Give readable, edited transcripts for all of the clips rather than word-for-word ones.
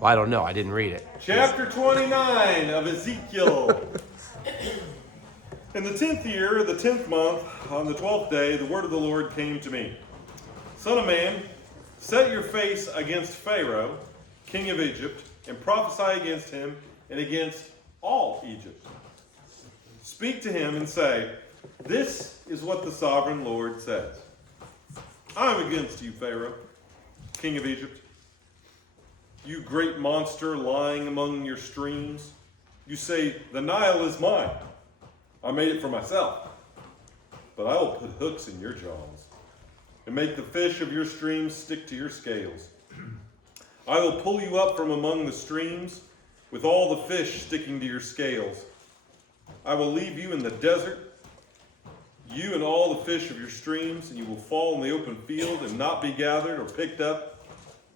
Well, I don't know. I didn't read it. Chapter 29 of Ezekiel. In the 10th year, the 10th month, on the 12th day, the word of the Lord came to me. Son of man, set your face against Pharaoh, king of Egypt, and prophesy against him and against all Egypt. Speak to him and say, this is what the sovereign Lord says. I'm against you, Pharaoh, king of Egypt. You great monster lying among your streams. You say, the Nile is mine. I made it for myself. But I will put hooks in your jaws and make the fish of your streams stick to your scales. I will pull you up from among the streams with all the fish sticking to your scales. I will leave you in the desert, you and all the fish of your streams, and you will fall in the open field and not be gathered or picked up.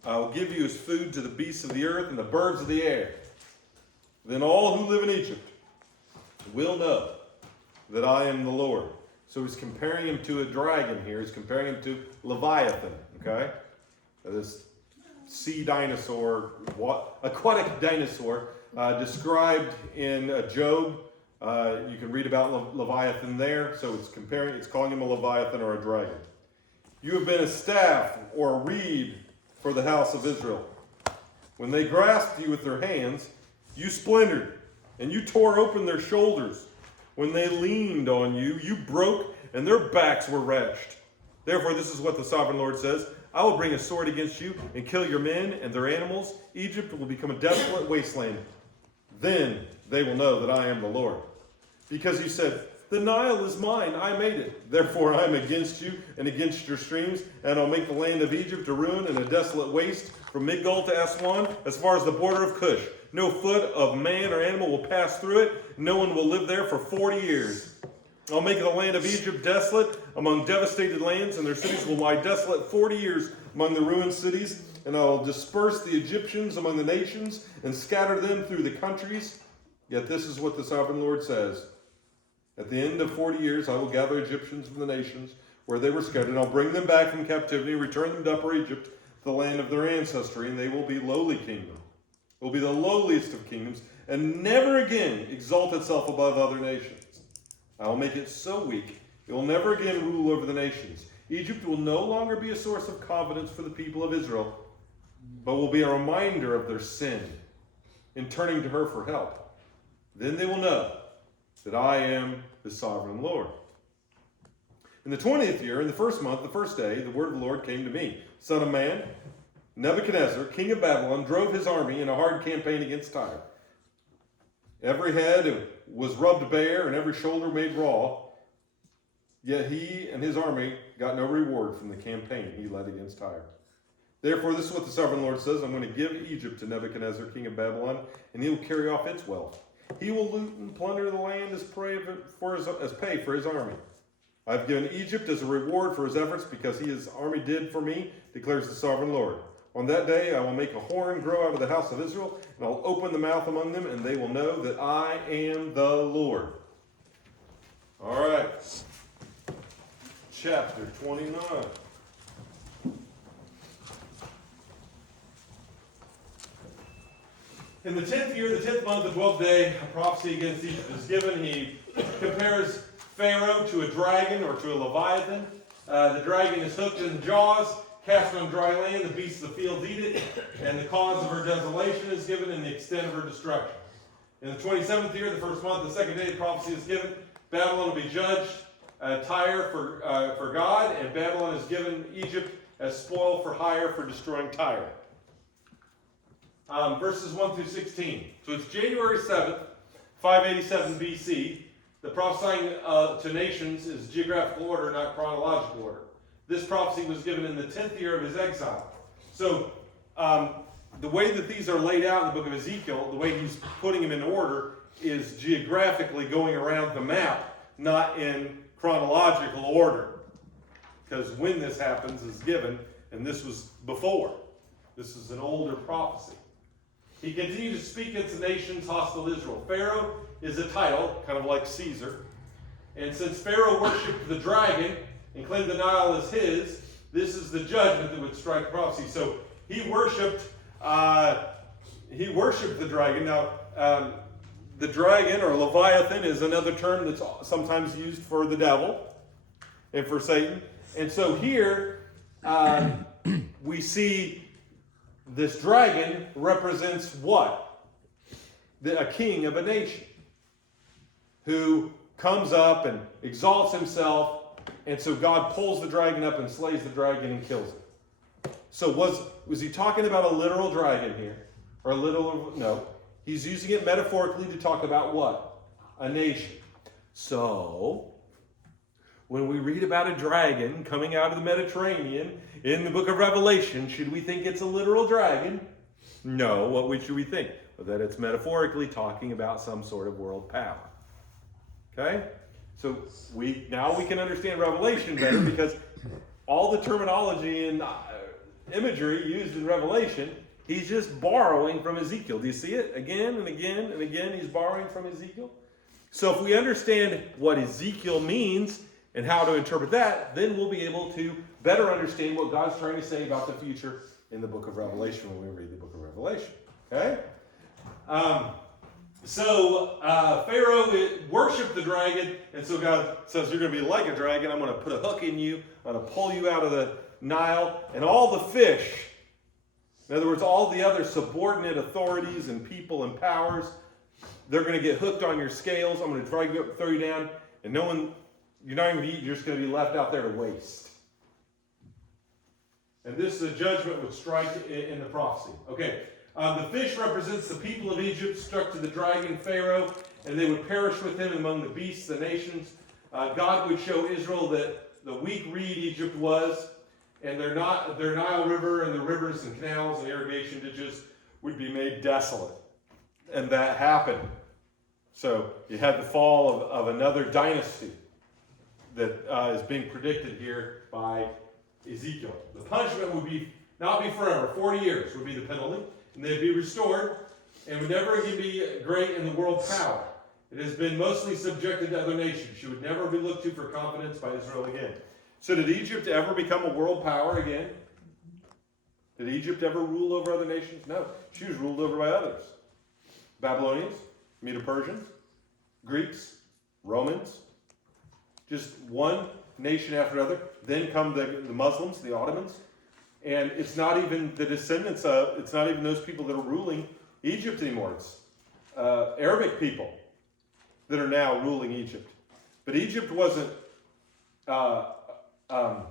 I will give you as food to the beasts of the earth and the birds of the air. Then all who live in Egypt will know that I am the Lord. So he's comparing him to a dragon here. He's comparing him to Leviathan, okay? This sea dinosaur, aquatic dinosaur, described in Job. You can read about Leviathan there. So it's calling him a Leviathan or a dragon. You have been a staff or a reed for the house of Israel. When they grasped you with their hands, you splintered, and you tore open their shoulders. When they leaned on you, you broke, and their backs were wrenched. Therefore, this is what the sovereign Lord says. I will bring a sword against you and kill your men and their animals. Egypt will become a desolate wasteland. Then they will know that I am the Lord. Because you said, the Nile is mine, I made it. Therefore I am against you and against your streams, and I'll make the land of Egypt a ruin and a desolate waste, from Migdol to Aswan, as far as the border of Cush. No foot of man or animal will pass through it. No one will live there for 40 years. I'll make the land of Egypt desolate among devastated lands, and their cities will lie desolate 40 years among the ruined cities. And I will disperse the Egyptians among the nations and scatter them through the countries. Yet this is what the sovereign Lord says. At the end of 40 years, I will gather Egyptians from the nations where they were scattered. I'll bring them back from captivity, return them to Upper Egypt, the land of their ancestry, and they will be lowly kingdom. It will be the lowliest of kingdoms, and never again exalt itself above other nations. I will make it so weak, it will never again rule over the nations. Egypt will no longer be a source of confidence for the people of Israel, but will be a reminder of their sin in turning to her for help. Then they will know that I am the sovereign Lord. In the 20th year, in the first month, the first day, the word of the Lord came to me. Son of man, Nebuchadnezzar, king of Babylon, drove his army in a hard campaign against Tyre. Every head was rubbed bare and every shoulder made raw. Yet he and his army got no reward from the campaign he led against Tyre. Therefore, this is what the sovereign Lord says. I'm going to give Egypt to Nebuchadnezzar, king of Babylon, and he will carry off its wealth. He will loot and plunder the land as pay for his army. I've given Egypt as a reward for his efforts because his army did for me, declares the sovereign Lord. On that day I will make a horn grow out of the house of Israel, and I'll open the mouth among them, and they will know that I am the Lord. All right. Chapter 29. In the 10th year, the 10th month, the 12th day, a prophecy against Egypt is given. He compares Pharaoh to a dragon or to a Leviathan. The dragon is hooked in the jaws, cast on dry land. The beasts of the field eat it. And the cause of her desolation is given and the extent of her destruction. In the 27th year, the first month, the second day, the prophecy is given. Babylon will be judged, Tyre for God, and Babylon is given Egypt as spoil for hire for destroying Tyre. Verses 1 through 16. So it's January 7th, 587 BC. The prophesying to nations is geographical order, not chronological order. This prophecy was given in the 10th year of his exile. So the way that these are laid out in the book of Ezekiel, the way he's putting them in order, is geographically going around the map, not in chronological order. Because when this happens is given, and this was before. This is an older prophecy. He continued to speak against the nations hostile to Israel. Pharaoh is a title, kind of like Caesar. And since Pharaoh worshipped the dragon and claimed the Nile as his, this is the judgment that would strike the prophecy. So he worshipped he worshipped the dragon. Now, the dragon or Leviathan is another term that's sometimes used for the devil and for Satan. And so here we see this dragon represents what? A king of a nation who comes up and exalts himself. And so God pulls the dragon up and slays the dragon and kills it. So was he talking about a literal dragon here? Or a little, no. He's using it metaphorically to talk about what? A nation. So, when we read about a dragon coming out of the Mediterranean in the book of Revelation, should we think it's a literal dragon? No. What should we think? Well, that it's metaphorically talking about some sort of world power. Okay? So now we can understand Revelation better because all the terminology and imagery used in Revelation, he's just borrowing from Ezekiel. Do you see it? Again and again and again, he's borrowing from Ezekiel. So if we understand what Ezekiel means and how to interpret that, then we'll be able to better understand what God's trying to say about the future in the book of Revelation when we read the book of Revelation. Okay? So Pharaoh worshipped the dragon, and so God says, you're going to be like a dragon. I'm going to put a hook in you. I'm going to pull you out of the Nile. And all the fish, in other words, all the other subordinate authorities and people and powers, they're going to get hooked on your scales. I'm going to drag you up and throw you down. And you're not even going to eat. You're just going to be left out there to waste. And this is a judgment which strikes in the prophecy. Okay. The fish represents the people of Egypt struck to the dragon Pharaoh, and they would perish with him among the beasts, the nations. God would show Israel that the weak reed Egypt was, and their Nile River and the rivers and canals and irrigation ditches would be made desolate. And that happened. So you had the fall of another dynasty that is being predicted here by Ezekiel. The punishment would not be forever. 40 years would be the penalty. And they'd be restored, and would never again be great in the world power. It has been mostly subjected to other nations. She would never be looked to for confidence by Israel again. So did Egypt ever become a world power again? Did Egypt ever rule over other nations? No. She was ruled over by others. Babylonians, Medo-Persians, Greeks, Romans. Just one nation after another. Then come the Muslims, the Ottomans. And it's not even the descendants of, it's not even those people that are ruling Egypt anymore. It's Arabic people that are now ruling Egypt. But Egypt wasn't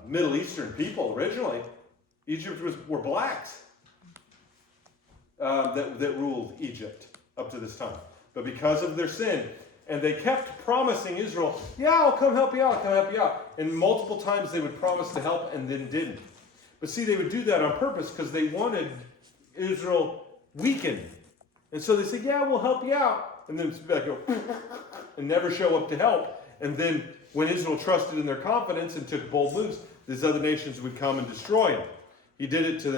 Middle Eastern people originally. Egypt were blacks that ruled Egypt up to this time. But because of their sin, and they kept promising Israel, yeah, I'll come help you out, I'll come help you out. And multiple times they would promise to help and then didn't. But see, they would do that on purpose because they wanted Israel weakened. And so they said, yeah, we'll help you out. And then go and never show up to help. And then when Israel trusted in their confidence and took bold moves, these other nations would come and destroy them. He did it to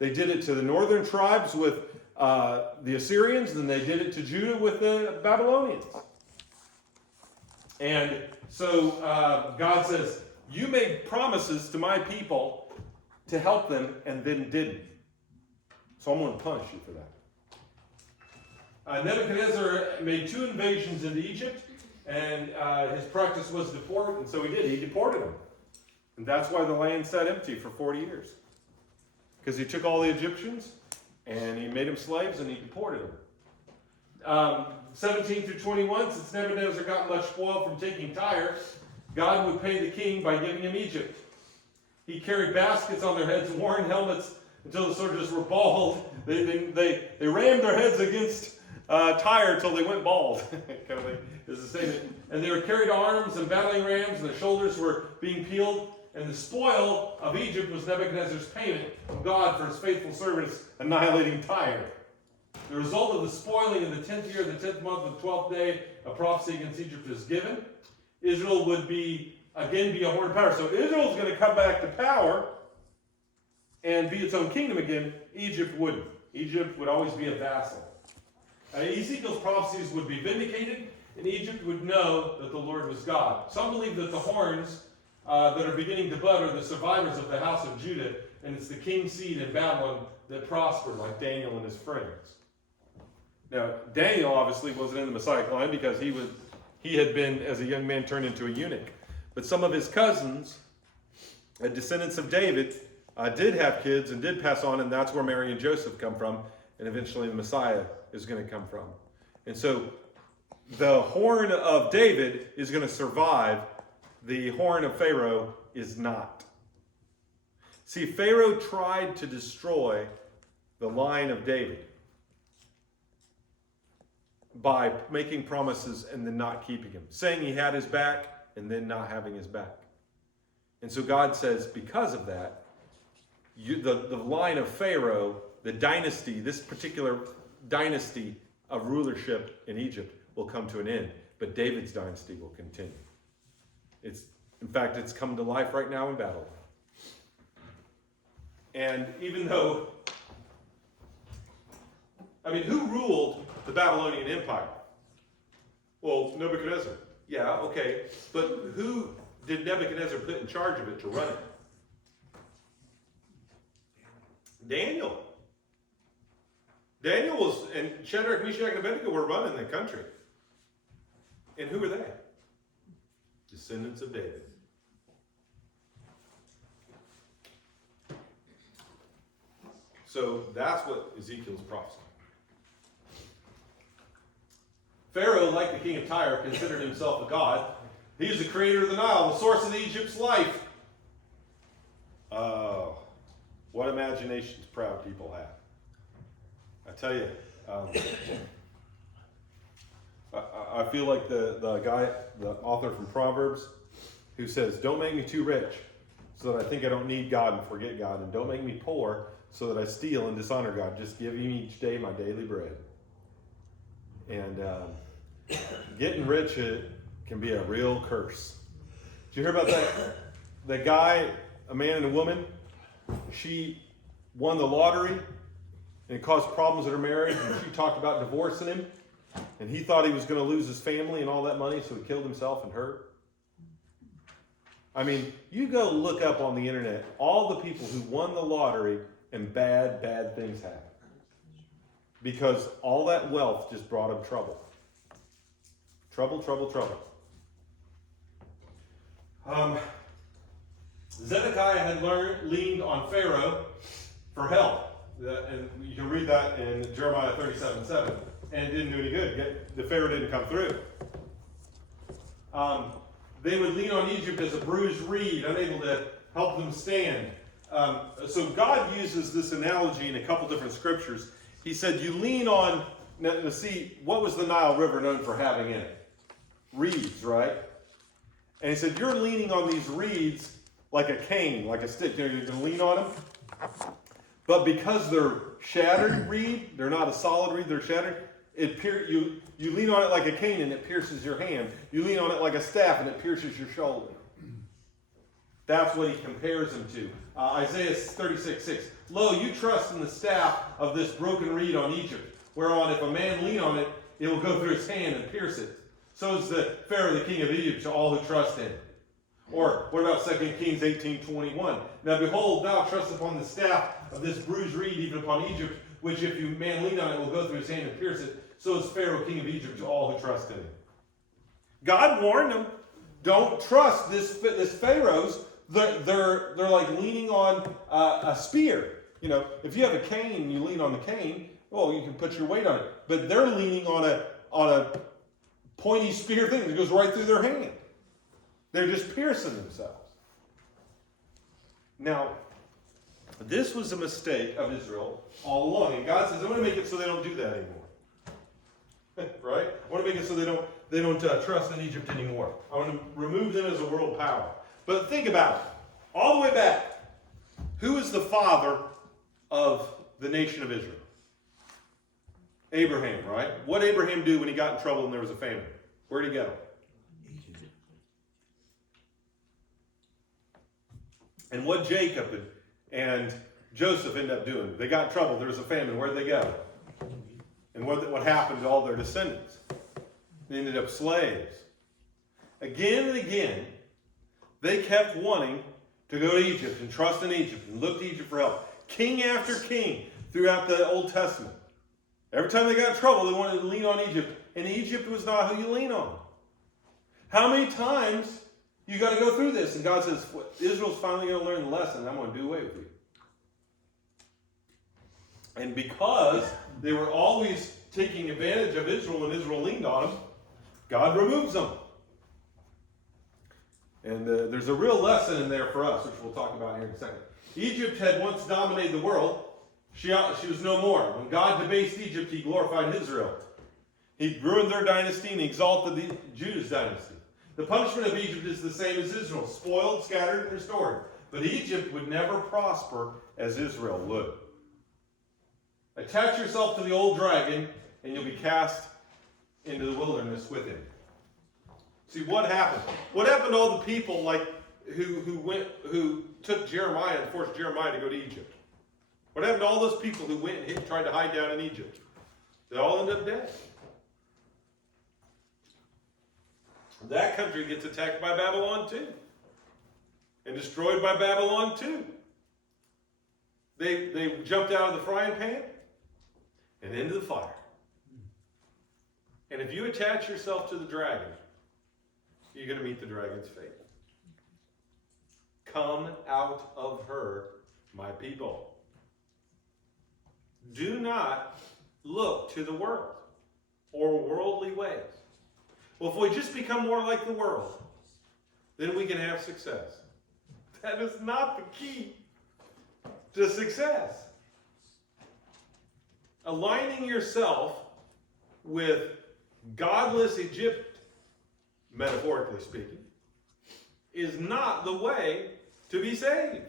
they did it to the northern tribes with the Assyrians, and they did it to Judah with the Babylonians. And so God says, you made promises to my people to help them and then didn't. So I'm going to punish you for that. Nebuchadnezzar made 2 invasions into Egypt, and his practice was deport, and so he did. He deported them. And that's why the land sat empty for 40 years. Because he took all the Egyptians, and he made them slaves, and he deported them. 17 through 21, since Nebuchadnezzar got much spoil from taking Tyre, God would pay the king by giving him Egypt. He carried baskets on their heads, worn helmets until the soldiers were bald. They rammed their heads against Tyre until they went bald. Kind of thing is the statement. And they were carried arms and battling rams, and their shoulders were being peeled. And the spoil of Egypt was Nebuchadnezzar's payment from God for his faithful servants annihilating Tyre. The result of the spoiling in the 10th year, the 10th month, of the 12th day, a prophecy against Egypt is given. Israel would again be a horn power. So Israel's going to come back to power and be its own kingdom again. Egypt wouldn't. Egypt would always be a vassal. Ezekiel's prophecies would be vindicated, and Egypt would know that the Lord was God. Some believe that the horns that are beginning to bud are the survivors of the house of Judah, and it's the king's seed in Babylon that prospered, like Daniel and his friends. Now, Daniel obviously wasn't in the Messiah line because he had been, as a young man, turned into a eunuch. But some of his cousins, descendants of David, did have kids and did pass on, and that's where Mary and Joseph come from, and eventually the Messiah is going to come from. And so the horn of David is going to survive. The horn of Pharaoh is not. See, Pharaoh tried to destroy the line of David by making promises and then not keeping them, saying he had his back and then not having his back. And so God says, because of that, the line of Pharaoh, the dynasty, this particular dynasty of rulership in Egypt will come to an end, but David's dynasty will continue. In fact, it's come to life right now in Babylon. And even though, who ruled the Babylonian Empire? Well, Nebuchadnezzar. Yeah, okay. But who did Nebuchadnezzar put in charge of it to run it? Daniel. Daniel was, and Shadrach, Meshach, and Abednego were running the country. And who were they? Descendants of David. So that's what Ezekiel's prophesying. Pharaoh, like the king of Tyre, considered himself a god. He is the creator of the Nile, the source of Egypt's life. Oh, what imaginations proud people have. I tell you, I feel like the guy, the author from Proverbs, who says, don't make me too rich so that I think I don't need God and forget God, and don't make me poor so that I steal and dishonor God. Just give me each day my daily bread. And getting rich can be a real curse. Did you hear about that? The guy, a man and a woman, she won the lottery and it caused problems in her marriage, and she talked about divorcing him, and he thought he was going to lose his family and all that money, so he killed himself and her. You go look up on the internet all the people who won the lottery and bad things happened. Because all that wealth just brought him trouble. Trouble. Zedekiah had leaned on Pharaoh for help. And you can read that in Jeremiah 37:7. And it didn't do any good. The Pharaoh didn't come through. They would lean on Egypt as a bruised reed, unable to help them stand. So God uses this analogy in a couple different scriptures. He said, you lean on, now see, what was the Nile River known for having in it? Reeds, right? And he said, you're leaning on these reeds like a cane, like a stick. You're going to lean on them. But because they're shattered reed, they're not a solid reed, they're shattered, you lean on it like a cane and it pierces your hand. You lean on it like a staff and it pierces your shoulder. That's what he compares them to. Isaiah 36:6. Lo, you trust in the staff of this broken reed on Egypt, whereon if a man lean on it, it will go through his hand and pierce it. So is the Pharaoh, the king of Egypt, to all who trust in him. Or what about 2 Kings 18:21? Now behold, thou trust upon the staff of this bruised reed, even upon Egypt, which if you man lean on it, will go through his hand and pierce it. So is Pharaoh, king of Egypt, to all who trust in him. God warned them, don't trust this Pharaoh's. They're like leaning on a spear. If you have a cane and you lean on the cane, well, you can put your weight on it. But they're leaning on a pointy spear thing that goes right through their hand. They're just piercing themselves. Now, this was a mistake of Israel all along. And God says, I want to make it so they don't do that anymore. Right? I want to make it so they don't trust in Egypt anymore. I want to remove them as a world power. But think about it. All the way back, who is the father of the nation of Israel? Abraham, right? What did Abraham do when he got in trouble and there was a famine? Where'd he go? Egypt. And what Jacob and Joseph ended up doing? They got in trouble. There was a famine. Where'd they go? And what happened to all their descendants? They ended up slaves. Again and again, they kept wanting to go to Egypt and trust in Egypt and look to Egypt for help. King after king throughout the Old Testament. Every time they got in trouble, they wanted to lean on Egypt. And Egypt was not who you lean on. How many times you got to go through this? And God says, Israel's finally going to learn the lesson. I'm going to do away with you. And because they were always taking advantage of Israel when Israel leaned on them, God removes them. And there's a real lesson in there for us, which we'll talk about here in a second. Egypt had once dominated the world. She was no more. When God debased Egypt, he glorified Israel. He ruined their dynasty and exalted Judah's dynasty. The punishment of Egypt is the same as Israel, spoiled, scattered, and restored. But Egypt would never prosper as Israel would. Attach yourself to the old dragon, and you'll be cast into the wilderness with him. See, what happened? What happened to all the people who took Jeremiah and forced Jeremiah to go to Egypt? What happened to all those people who went and tried to hide down in Egypt? They all ended up dead. That country gets attacked by Babylon too. And destroyed by Babylon too. They jumped out of the frying pan and into the fire. And if you attach yourself to the dragon, you're going to meet the dragon's fate. Come out of her, my people. Do not look to the world or worldly ways. Well, if we just become more like the world, then we can have success. That is not the key to success. Aligning yourself with godless Egypt, metaphorically speaking, is not the way to be saved.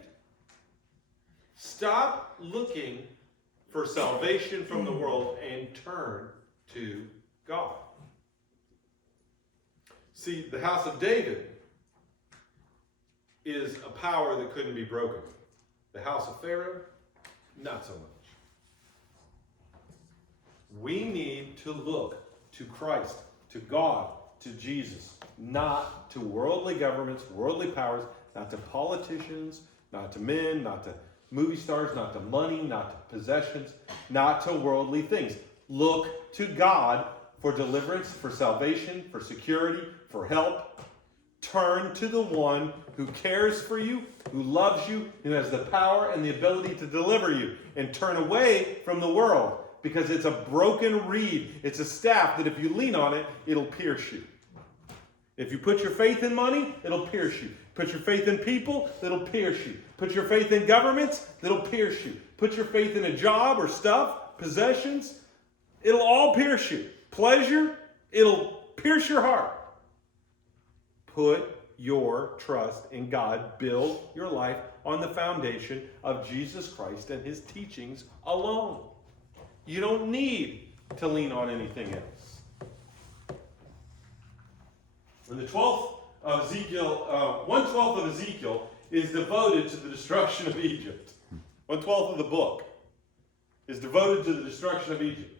Stop looking for salvation from the world and turn to God. See, the house of David is a power that couldn't be broken. The house of Pharaoh, not so much. We need to look to Christ, to God, to Jesus, not to worldly governments, worldly powers, not to politicians, not to men, not to movie stars, not to money, not to possessions, not to worldly things. Look to God for deliverance, for salvation, for security, for help. Turn to the one who cares for you, who loves you, who has the power and the ability to deliver you. And turn away from the world, because it's a broken reed. It's a staff that if you lean on it, it'll pierce you. If you put your faith in money, it'll pierce you. Put your faith in people, it'll pierce you. Put your faith in governments, it'll pierce you. Put your faith in a job or stuff, possessions, it'll all pierce you. Pleasure, it'll pierce your heart. Put your trust in God. Build your life on the foundation of Jesus Christ and his teachings alone. You don't need to lean on anything else. In the 12th of Ezekiel, 1/12 of Ezekiel is devoted to the destruction of Egypt. 1/12 of the book is devoted to the destruction of Egypt.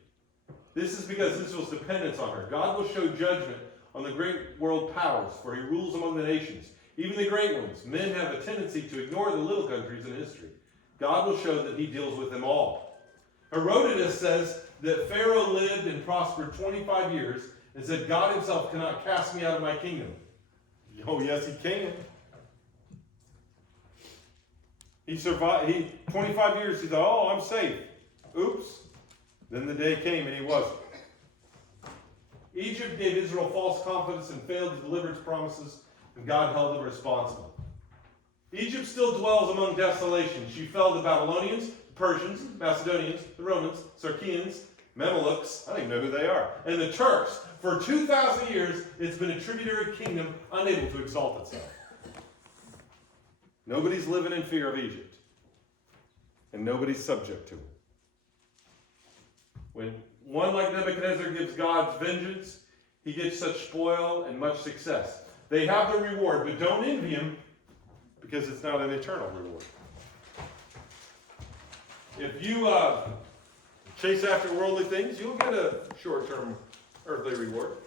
This is because Israel's dependence on her. God will show judgment on the great world powers, for he rules among the nations, even the great ones. Men have a tendency to ignore the little countries in history. God will show that he deals with them all. Herodotus says that Pharaoh lived and prospered 25 years and said, God himself cannot cast me out of my kingdom. Oh, yes, he can. He survived. 25 years, he thought, oh, I'm safe. Oops. Then the day came and he wasn't. Egypt gave Israel false confidence and failed to deliver its promises, and God held them responsible. Egypt still dwells among desolation. She fell to the Babylonians, the Persians, Macedonians, the Romans, Saracens, Mamelukes, I don't even know who they are, and the Turks. For 2,000 years, it's been a tributary kingdom unable to exalt itself. Nobody's living in fear of Egypt, and nobody's subject to it. When one like Nebuchadnezzar gives God's vengeance, he gets such spoil and much success. They have the reward, but don't envy him, because it's not an eternal reward. If you chase after worldly things, you'll get a short-term earthly reward.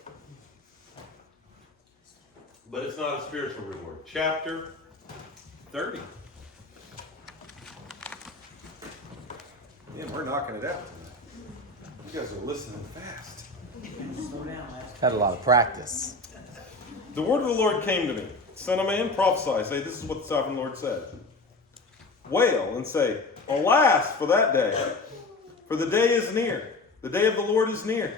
But it's not a spiritual reward. Chapter 30. Man, we're knocking it out tonight. You guys are listening fast. Had a lot of practice. The word of the Lord came to me. Son of man, prophesy. Say, this is what the sovereign Lord says. Wail and say, alas for that day, for the day is near. The day of the Lord is near.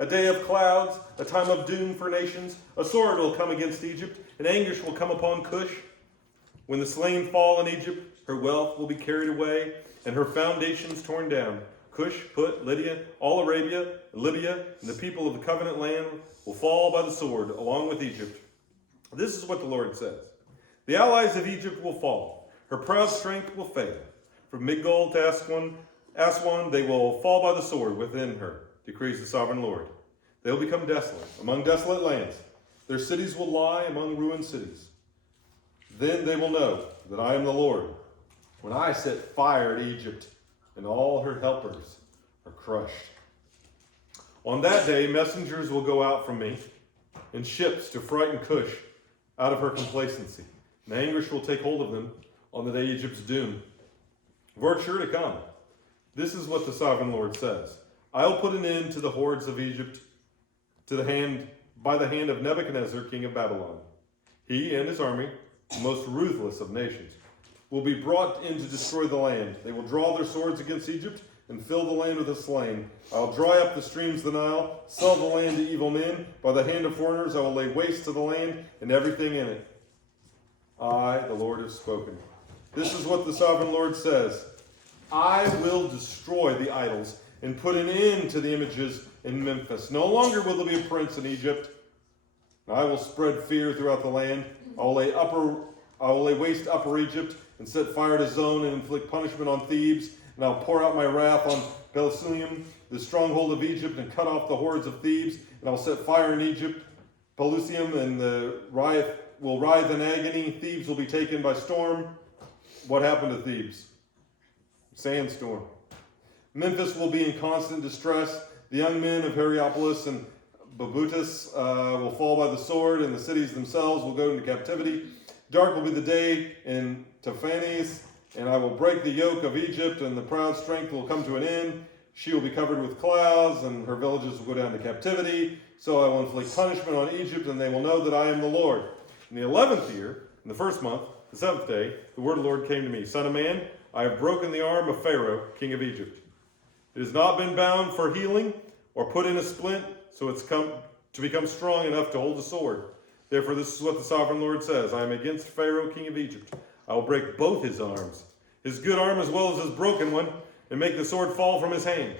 A day of clouds, a time of doom for nations. A sword will come against Egypt, and anguish will come upon Cush. When the slain fall in Egypt, her wealth will be carried away, and her foundations torn down. Cush, Put, Lydia, all Arabia, Libya, and the people of the covenant land will fall by the sword, along with Egypt. This is what the Lord says. The allies of Egypt will fall. Her proud strength will fail. From Migdol to Aswan, they will fall by the sword within her, decrees the sovereign Lord. They will become desolate, among desolate lands. Their cities will lie among ruined cities. Then they will know that I am the Lord, when I set fire to Egypt, and all her helpers are crushed. On that day, messengers will go out from me, and ships to frighten Cush out of her complacency. And anguish will take hold of them on the day Egypt's doom. Word sure to come. This is what the sovereign Lord says. I'll put an end to the hordes of Egypt by the hand of Nebuchadnezzar, king of Babylon. He and his army, the most ruthless of nations, will be brought in to destroy the land. They will draw their swords against Egypt and fill the land with the slain. I'll dry up the streams of the Nile, sell the land to evil men. By the hand of foreigners I will lay waste to the land and everything in it. I, the Lord, have spoken. This is what the sovereign Lord says. I will destroy the idols and put an end to the images in Memphis. No longer will there be a prince in Egypt. I will spread fear throughout the land. I will lay waste upper Egypt and set fire to Zone and inflict punishment on Thebes. And I'll pour out my wrath on Pelusium, the stronghold of Egypt, and cut off the hordes of Thebes. And I'll set fire in Egypt, Pelusium, and the riot will writhe in agony. Thebes will be taken by storm. What happened to Thebes? Sandstorm. Memphis will be in constant distress. The young men of Hierapolis and Babutus will fall by the sword, and the cities themselves will go into captivity. Dark will be the day in Taphanes, and I will break the yoke of Egypt, and the proud strength will come to an end. She will be covered with clouds, and her villages will go down to captivity. So I will inflict punishment on Egypt, and they will know that I am the Lord. In the 11th year, in the first month, the 7th day, the word of the Lord came to me. Son of man, I have broken the arm of Pharaoh, king of Egypt. It has not been bound for healing or put in a splint, so it's come to become strong enough to hold the sword. Therefore, this is what the sovereign Lord says. I am against Pharaoh, king of Egypt. I will break both his arms, his good arm as well as his broken one, and make the sword fall from his hand.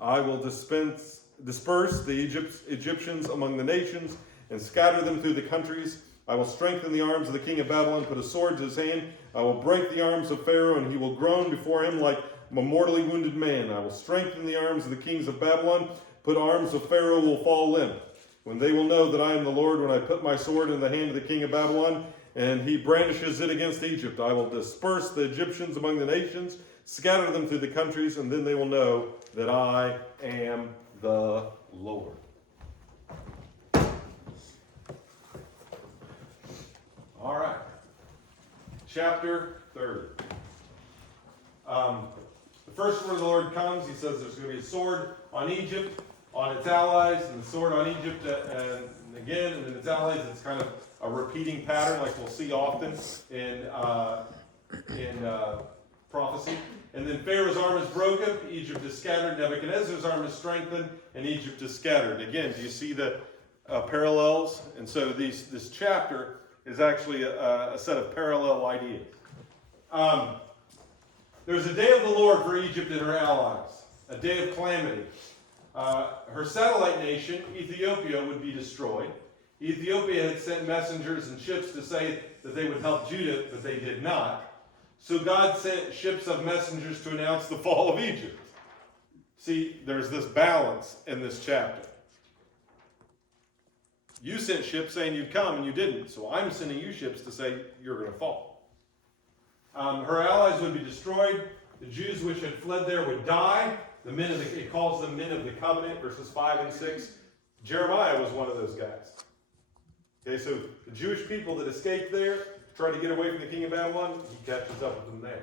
I will disperse the Egyptians among the nations and scatter them through the countries. I will strengthen the arms of the king of Babylon, put a sword to his hand. I will break the arms of Pharaoh, and he will groan before him like a mortally wounded man. I will strengthen the arms of the kings of Babylon, put arms of Pharaoh will fall limp. When they will know that I am the Lord, when I put my sword in the hand of the king of Babylon, and he brandishes it against Egypt, I will disperse the Egyptians among the nations, scatter them through the countries, and then they will know that I am the Lord. All right. Chapter 30. The first word of the Lord comes. He says there's going to be a sword on Egypt, on its allies, and the sword on Egypt, and again, and then its allies. It's kind of a repeating pattern, like we'll see often in prophecy. And then Pharaoh's arm is broken, Egypt is scattered. Nebuchadnezzar's arm is strengthened, and Egypt is scattered. Again, do you see the parallels? And so this chapter is actually a set of parallel ideas. There's a day of the Lord for Egypt and her allies, a day of calamity. Her satellite nation, Ethiopia, would be destroyed. Ethiopia had sent messengers and ships to say that they would help Judah, but they did not. So God sent ships of messengers to announce the fall of Egypt. See, there's this balance in this chapter. You sent ships saying you'd come and you didn't, so I'm sending you ships to say you're going to fall. Her allies would be destroyed. The Jews which had fled there would die. It calls them men of the covenant, verses 5 and 6. Jeremiah was one of those guys. Okay, so the Jewish people that escaped there, tried to get away from the king of Babylon, he catches up with them there.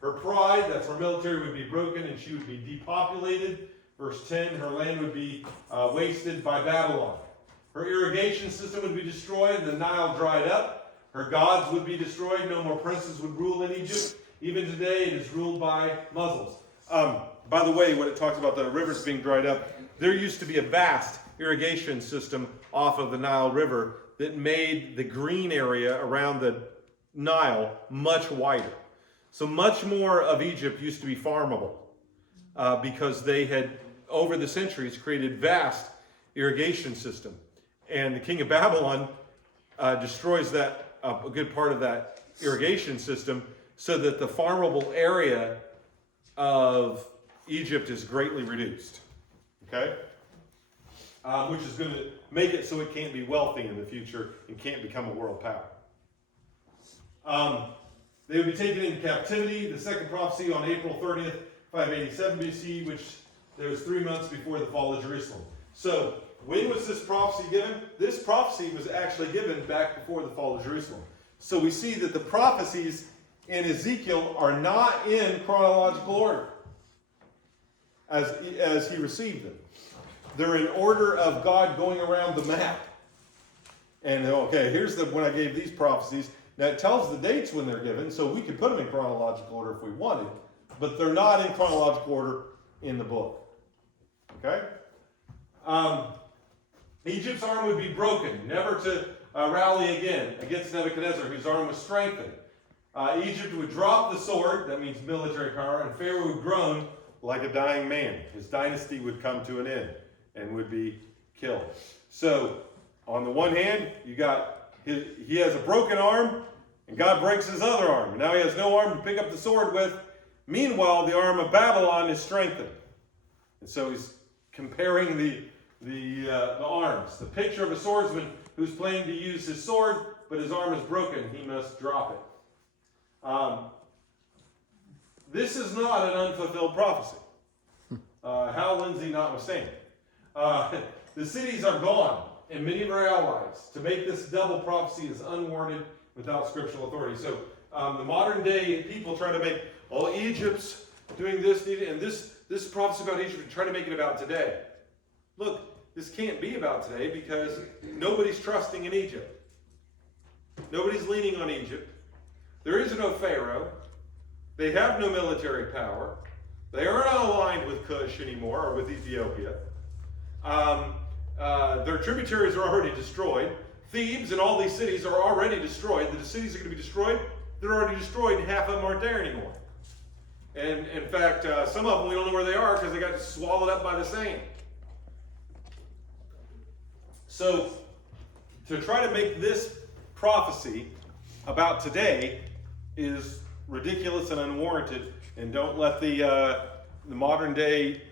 Her pride, that's her military, would be broken and she would be depopulated. Verse 10, her land would be wasted by Babylon. Her irrigation system would be destroyed, the Nile dried up. Her gods would be destroyed, no more princes would rule in Egypt. Even today, it is ruled by Muslims. By the way, when it talks about the rivers being dried up, there used to be a vast irrigation system off of the Nile River that made the green area around the Nile much wider. So much more of Egypt used to be farmable because they had, over the centuries, created vast irrigation system. And the king of Babylon destroys that a good part of that irrigation system so that the farmable area of Egypt is greatly reduced. Okay? Which is going to make it so it can't be wealthy in the future and can't become a world power. They would be taken into captivity. The second prophecy on April 30th, 587 BC, which there was 3 months before the fall of Jerusalem. So, when was this prophecy given? This prophecy was actually given back before the fall of Jerusalem. So we see that the prophecies in Ezekiel are not in chronological order as he received them. They're in order of God going around the map. And okay, here's when I gave these prophecies. Now it tells the dates when they're given, so we could put them in chronological order if we wanted, but they're not in chronological order in the book. Okay? Egypt's arm would be broken, never to rally again against Nebuchadnezzar, whose arm was strengthened. Egypt would drop the sword, that means military power, and Pharaoh would groan like a dying man. His dynasty would come to an end and would be killed. So, on the one hand, you got he has a broken arm, and God breaks his other arm. And now he has no arm to pick up the sword with. Meanwhile, the arm of Babylon is strengthened. And so he's comparing the arms. The picture of a swordsman who's planning to use his sword, but his arm is broken. He must drop it. This is not an unfulfilled prophecy. Hal Lindsey notwithstanding. The cities are gone, and many of our allies. To make this double prophecy is unwarranted without scriptural authority. So the modern day people try to make, Egypt's doing this, and this prophecy about Egypt, and try to make it about today. Look, this can't be about today because nobody's trusting in Egypt. Nobody's leaning on Egypt. There is no Pharaoh. They have no military power. They are not aligned with Cush anymore, or with Ethiopia. Their tributaries are already destroyed. Thebes and all these cities are already destroyed. The cities are going to be destroyed. They're already destroyed, and half of them aren't there anymore. And in fact, some of them we don't know where they are because they got swallowed up by the sand. So, to try to make this prophecy about today is ridiculous and unwarranted, and don't let the modern day,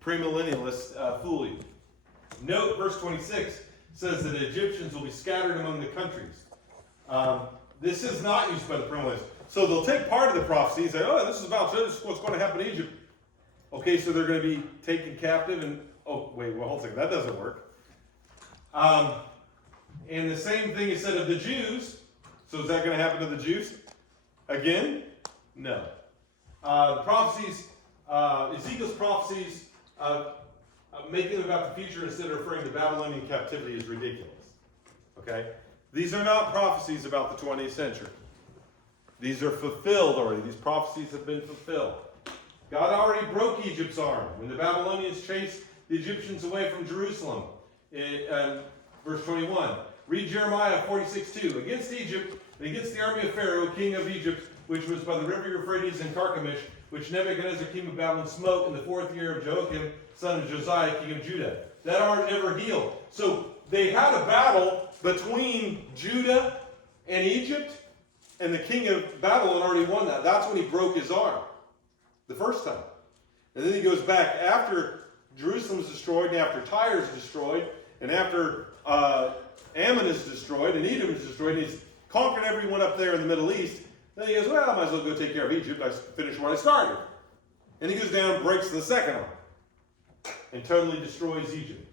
premillennialists fool you. Note verse 26 says that the Egyptians will be scattered among the countries. This is not used by the premillennialists. So they'll take part of the prophecy and say, this is what's going to happen in Egypt. Okay, so they're going to be taken captive and, hold on a second, that doesn't work. And the same thing is said of the Jews. So is that going to happen to the Jews? Again? No. Ezekiel's prophecies, making about the future instead of referring to Babylonian captivity is ridiculous. Okay? These are not prophecies about the 20th century. These are fulfilled already. These prophecies have been fulfilled. God already broke Egypt's arm when the Babylonians chased the Egyptians away from Jerusalem. In verse 21. Read Jeremiah 46:2. Against Egypt and against the army of Pharaoh, king of Egypt, which was by the river Euphrates and Carchemish, which Nebuchadnezzar, king of Babylon, smote in the 4th year of Joachim, son of Josiah, king of Judah. That arm never healed. So they had a battle between Judah and Egypt, and the king of Babylon already won that. That's when he broke his arm, the first time. And then he goes back after Jerusalem is destroyed, and after Tyre is destroyed, and after Ammon is destroyed, and Edom is destroyed, and he's conquered everyone up there in the Middle East. Then he goes, I might as well go take care of Egypt. I finished what I started. And he goes down and breaks the second arm and totally destroys Egypt.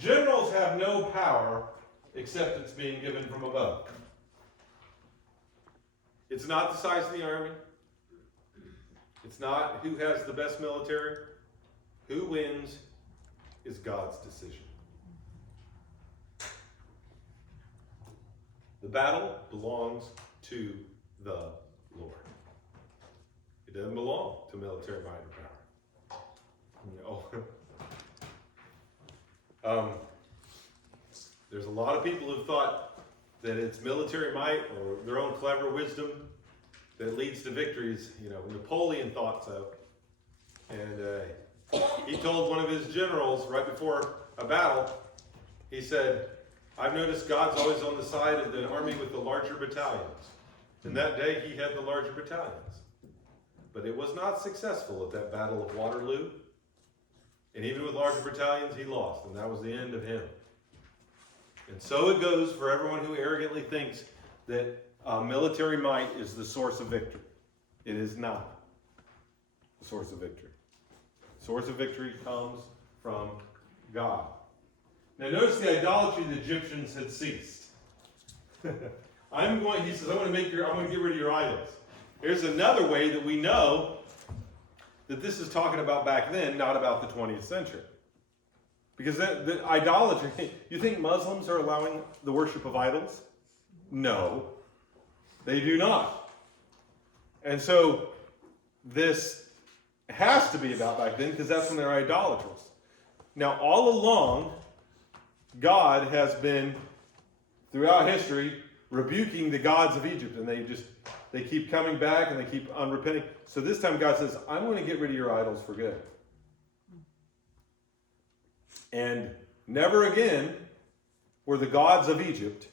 Generals have no power except it's being given from above. It's not the size of the army. It's not who has the best military. Who wins is God's decision. The battle belongs to the Lord. It doesn't belong to military might or power. There's a lot of people who've thought that it's military might or their own clever wisdom that leads to victories. Napoleon thought so. And he told one of his generals right before a battle, he said, I've noticed God's always on the side of the army with the larger battalions. And that day he had the larger battalions. But it was not successful at that Battle of Waterloo. And even with larger battalions, he lost. And that was the end of him. And so it goes for everyone who arrogantly thinks that military might is the source of victory. It is not the source of victory. The source of victory comes from God. Now notice the idolatry the Egyptians had ceased. He says, I'm going to get rid of your idols. Here's another way that we know that this is talking about back then, not about the 20th century. Because the idolatry, you think Muslims are allowing the worship of idols? No, they do not. And so this has to be about back then because that's when they're idolaters. Now, all along, God has been, throughout history, rebuking the gods of Egypt. And they keep coming back and they keep unrepenting. So this time God says, I'm going to get rid of your idols for good. And never again were the gods of Egypt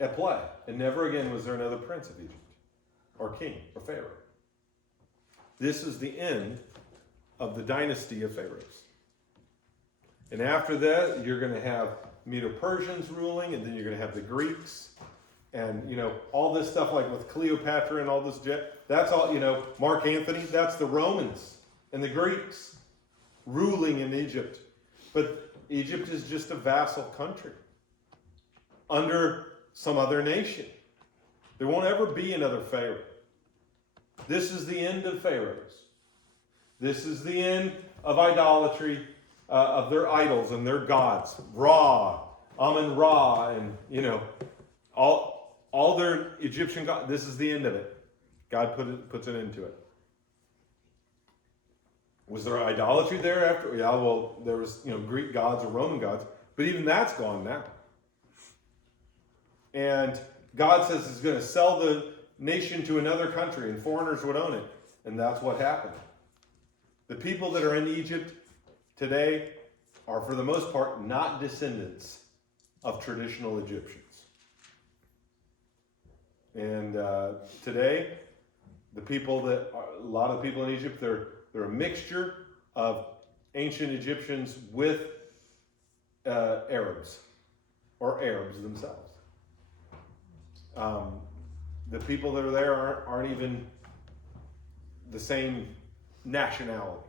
at play. And never again was there another prince of Egypt, or king, or pharaoh. This is the end of the dynasty of pharaohs. And after that, you're going to have Medo-Persians ruling, and then you're going to have the Greeks. And, all this stuff like with Cleopatra and all this, that's all, Mark Antony, that's the Romans and the Greeks ruling in Egypt. But Egypt is just a vassal country under some other nation. There won't ever be another Pharaoh. This is the end of pharaohs. This is the end of idolatry of their idols and their gods. Ra, Amun-Ra, and, all their Egyptian gods. This is the end of it. God puts an end to it. Was there idolatry there after? Yeah, well, there was, Greek gods or Roman gods, but even that's gone now. And God says He's going to sell the nation to another country, and foreigners would own it, and that's what happened. The people that are in Egypt today are, for the most part, not descendants of traditional Egyptians. And today, a lot of people in Egypt, they're a mixture of ancient Egyptians with Arabs, or Arabs themselves. The people that are there aren't even the same nationality.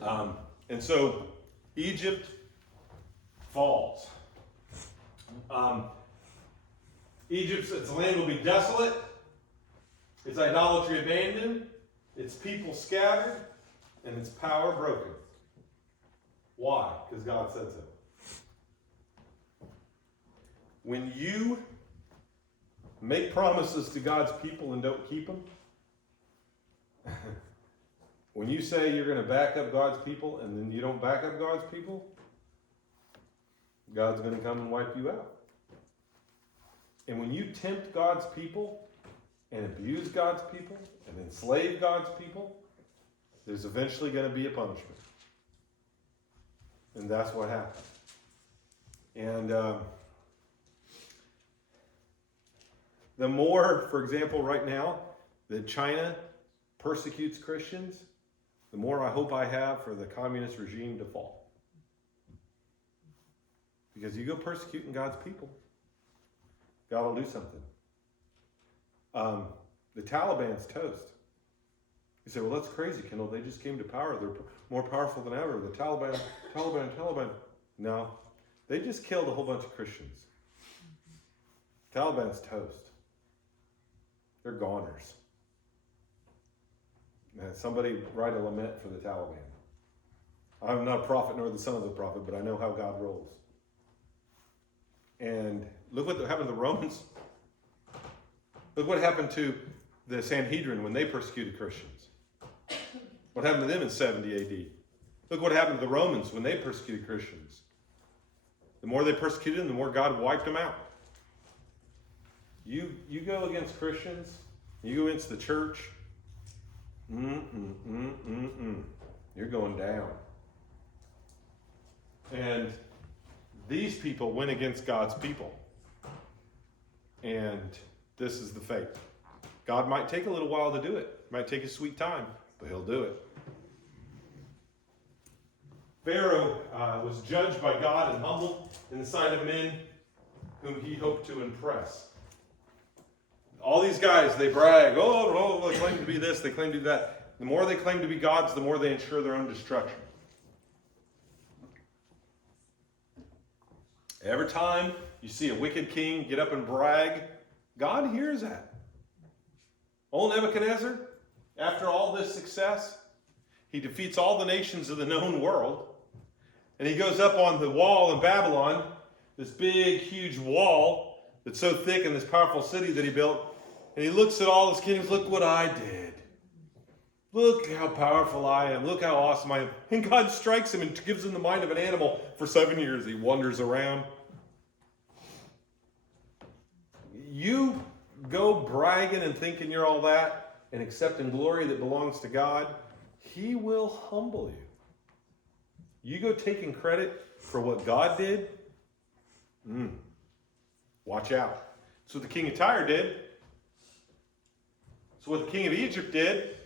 And so Egypt falls. Its land will be desolate, its idolatry abandoned, its people scattered, and its power broken. Why? Because God said so. When you make promises to God's people and don't keep them, when you say you're going to back up God's people and then you don't back up God's people, God's going to come and wipe you out. And when you tempt God's people and abuse God's people and enslave God's people, there's eventually going to be a punishment. And that's what happened. And the more, for example, right now, that China persecutes Christians, the more I hope I have for the communist regime to fall. Because you go persecuting God's people, God will do something. The Taliban's toast. You say, well, that's crazy, Kendall. They just came to power. They're more powerful than ever. The Taliban. No, they just killed a whole bunch of Christians. Taliban's toast. They're goners. Man, somebody write a lament for the Taliban. I'm not a prophet nor the son of the prophet, but I know how God rolls. And look what happened to the Romans. Look what happened to the Sanhedrin when they persecuted Christians. What happened to them in 70 AD? Look what happened to the Romans when they persecuted Christians. The more they persecuted them, the more God wiped them out. You go against Christians, you go against the church, you're going down. And these people went against God's people. And this is the fate. God might take a little while to do it. Might take a sweet time, but he'll do it. Pharaoh was judged by God and humbled in the sight of men whom he hoped to impress. All these guys, they brag, they claim to be this, they claim to be that. The more they claim to be gods, the more they ensure their own destruction. Every time you see a wicked king get up and brag, God hears that. Old Nebuchadnezzar, after all this success, he defeats all the nations of the known world. And he goes up on the wall in Babylon, this big, huge wall that's so thick in this powerful city that he built. And he looks at all his kingdoms, look what I did. Look how powerful I am. Look how awesome I am. And God strikes him and gives him the mind of an animal. For 7 years, he wanders around. You go bragging and thinking you're all that and accepting glory that belongs to God, he will humble you. You go taking credit for what God did, watch out. That's what the king of Tyre did. It's what the king of Egypt did.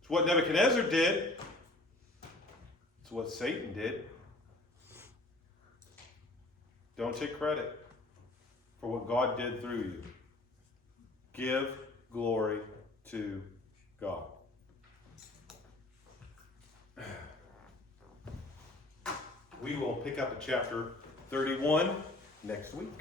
It's what Nebuchadnezzar did. It's what Satan did. Don't take credit for what God did through you. Give glory to God. We will pick up at chapter 31 next week.